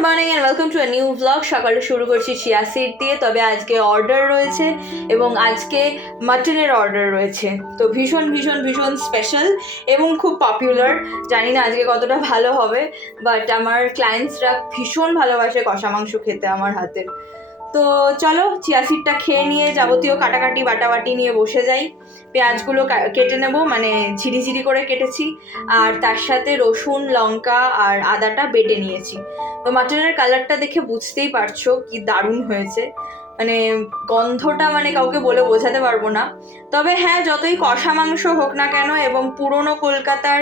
Good morning and welcome to a new blog. সকালে শুরু করছি চিয়া সিড দিয়ে, তবে আজকে অর্ডার রয়েছে এবং আজকে মাটনের অর্ডার রয়েছে। তো ভীষণ ভীষণ ভীষণ স্পেশাল এবং খুব পপুলার। জানি না আজকে কতটা ভালো হবে, বাট আমার ক্লায়েন্টসরা ভীষণ ভালোবাসে কষা মাংস খেতে আমার হাতের। তো চলো চিয়া সিডটা খেয়ে নিয়ে যাবতীয় কাটাকাটি বাটাবাটি নিয়ে বসে যাই। পেঁয়াজগুলো কেটে নেব, মানে ঝিরিঝিরি করে কেটেছি, আর তার সাথে রসুন লঙ্কা আর আদাটা বেটে নিয়েছি। তো মাটনের কালারটা দেখে বুঝতেই পারছো কি দারুণ হয়েছে, মানে গন্ধটা মানে কাউকে বলে বোঝাতে পারবো না। তবে হ্যাঁ, যতই কষা মাংস হোক না কেন এবং পুরনো কলকাতার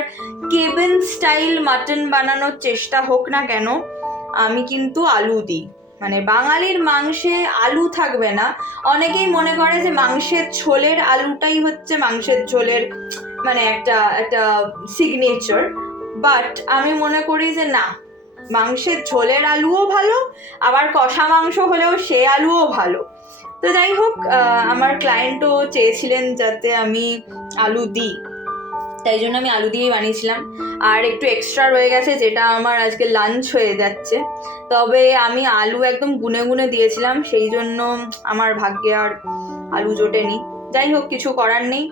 কেবিন স্টাইল মাটন বানানোর চেষ্টা হোক না কেন, আমি কিন্তু আলু দিই। মানে বাঙালির মাংসে আলু থাকবে না। অনেকেই মনে করে যে মাংসের ঝোলের আলুটাই হচ্ছে মাংসের ঝোলের মানে একটা একটা সিগনেচার, বাট আমি মনে করি যে না, মাংসের ঝোলের আলুও ভালো, আবার কষা মাংস হলেও সে আলুও ভালো। তো যাই হোক, আমার ক্লায়েন্টও চেয়েছিলেন যাতে আমি আলু দিই, তাই জন্য আমি আলু দিয়েই বানিয়েছিলাম। আর একটু এক্সট্রা রয়ে গেছে, যেটা আমার আজকে লাঞ্চ হয়ে যাচ্ছে। তবে আমি আলু একদম গুনে গুনে দিয়েছিলাম, সেই জন্য আমার ভাগ্যে আর আলু জোটেনি। যাই হোক, কিছু করার নেই।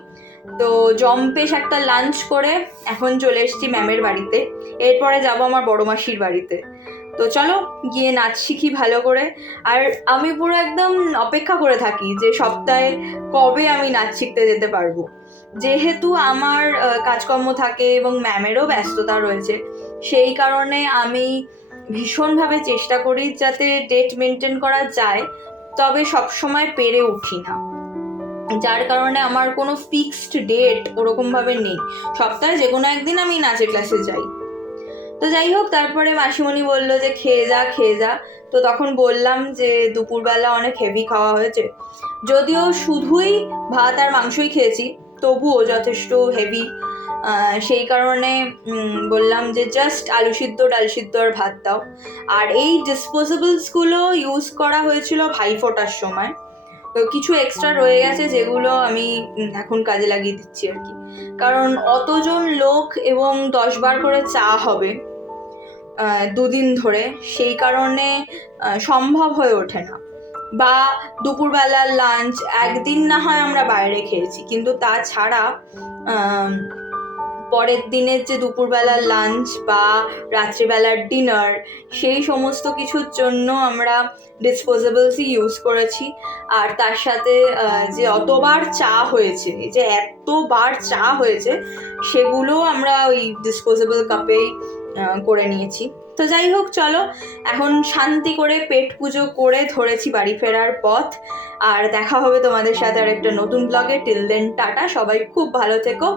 তো জম্পেশ একটা লাঞ্চ করে এখন চলে এসেছি ম্যামের বাড়িতে। এরপরে যাব আমার বড় মাসির বাড়িতে। তো চলো গিয়ে নাচ শিখি ভালো করে। আর আমি পুরো একদম অপেক্ষা করে থাকি যে সপ্তাহে কবে আমি নাচ শিখতে যেতে পারবো। যেহেতু আমার কাজকর্ম থাকে এবং ম্যামেরও ব্যস্ততা রয়েছে, সেই কারণে আমি ভীষণভাবে চেষ্টা করি যাতে ডেট মেনটেন করা যায়, তবে সবসময় পেরে উঠি না, যার কারণে আমার কোনো ফিক্সড ডেট ওরকমভাবে নেই। সপ্তাহে যে কোনো একদিন আমি নাচের ক্লাসে যাই। তো যাই হোক, তারপরে মাসিমণি বললো যে খেয়ে যা খেয়ে যা। তো তখন বললাম যে দুপুরবেলা অনেক হেভি খাওয়া হয়েছে, যদিও শুধুই ভাত আর মাংসই খেয়েছি, তবুও যথেষ্ট হেভি। সেই কারণে বললাম যে জাস্ট আলু সিদ্ধ ডাল সিদ্ধ আর ভাত দাও। আর এই ডিসপোজেবলসগুলো ইউজ করা হয়েছিল ভাইফোঁটার সময়, তো কিছু এক্সট্রা রয়ে গেছে যেগুলো আমি এখন কাজে লাগিয়ে দিচ্ছি আর কি। কারণ অতজন লোক এবং 10 বার করে চা হবে দুদিন ধরে, সেই কারণে সম্ভব হয়ে ওঠে না। বা দুপুরবেলার লাঞ্চ একদিন না হয় আমরা বাইরে খেয়েছি, কিন্তু তাছাড়া পরের দিনের যে দুপুরবেলার লাঞ্চ বা রাত্রিবেলার ডিনার, সেই সমস্ত কিছুর জন্য আমরা ডিসপোজেবলসই ইউজ করেছি। আর তার সাথে যে অতবার চা হয়েছে, যে এতবার চা হয়েছে, সেগুলো আমরা ওই ডিসপোজেবল কাপেই করে নিয়েছি। তো যাই হোক, চলো এখন শান্তি করে পেট পুজো করে ধরেছি বাড়ি ফেরার পথ। আর দেখা হবে তোমাদের সাথে আর একটা নতুন ব্লগে। টিল দেন টাটা, সবাই খুব ভালো থেকো।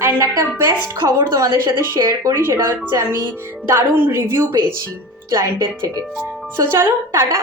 অ্যান্ড একটা বেস্ট খবর তোমাদের সাথে শেয়ার করি, সেটা হচ্ছে আমি দারুণ রিভিউ পেয়েছি ক্লায়েন্টের থেকে। সো চলো টাটা।